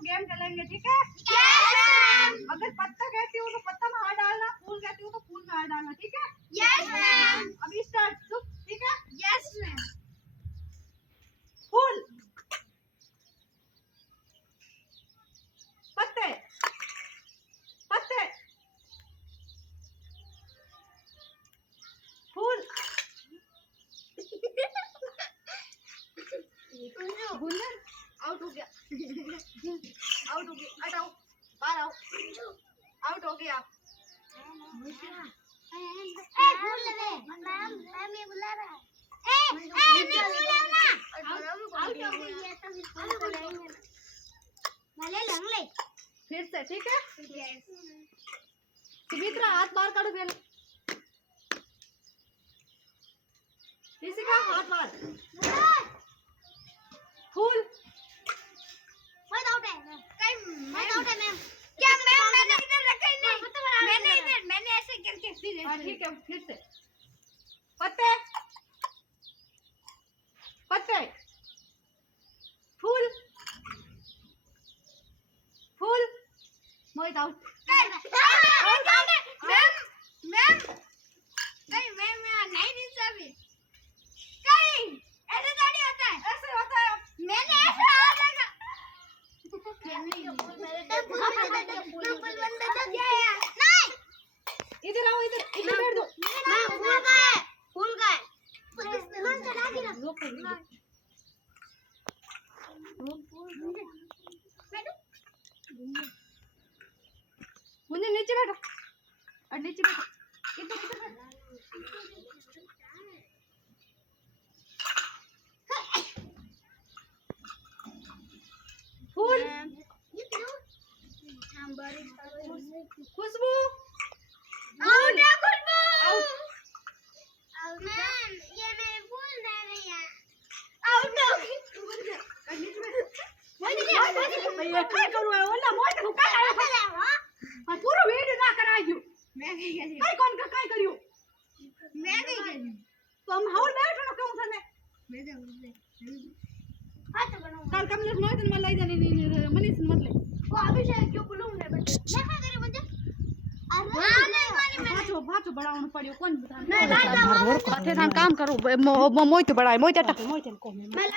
तो गेम खेलेंगे, ठीक है? Yes ma'am. अगर पत्ता कहती हो तो पत्ता में हाथ डालना, फूल कहती हो तो फूल में हाथ डालना, ठीक है? Yes ma'am. अभी स्टार्ट, चुप, ठीक है? Yes ma'am. फूल, पत्ते, पत्ते, फूल, गुंजन आउट हो गया। आउट हो गया, हटाओ, बाहर आओ, आउट हो गया। फूल ले मैम ये बुला रहा है। मैं बुलाओ ना। आउट हो गई है तो फूल को लेंगे ना। भले लंग ले। फिर से, ठीक है? यस। सुमित्रा हाथ बाहर काढो पहले, किसी का हाथ बाहर, फूल, मैं आउट है। कहीं मैं आउट है मैम। क्या मैम मैंने इधर रखा ही नहीं। मैंने ऐसे करके फिर हाँ ठीक है, फिर से, पत्ते, पत्ते, फूल, फूल, मोहित आउट। ऐसे होता है, इधर आओ, इधर इधर बैठ दो। रोको, मुझे नीचे बैठो, और नीचे बैठो, इधर इधर बैठो। फूल, खुशबू, आउट, मैम ये मेरे फूल दे रही है। ये काय करू आहे ओला मोठ नु काय आहे हा पूरा वीडियो ना करायो काय कोण का काय करियो तो हम हाउल बैठो न क्यों थाने काल कमलेश मोहित ने लई जाने नी मनीष ने मतलब वो अभिषेक क्यों बुलाऊं ने बेटे मैं क्या करे मुझे अरे भाचो भाचो बढ़ाउन पड़ियो कोन बता मैं लाइट काम करू मोहित बढ़ाए मोहित मैं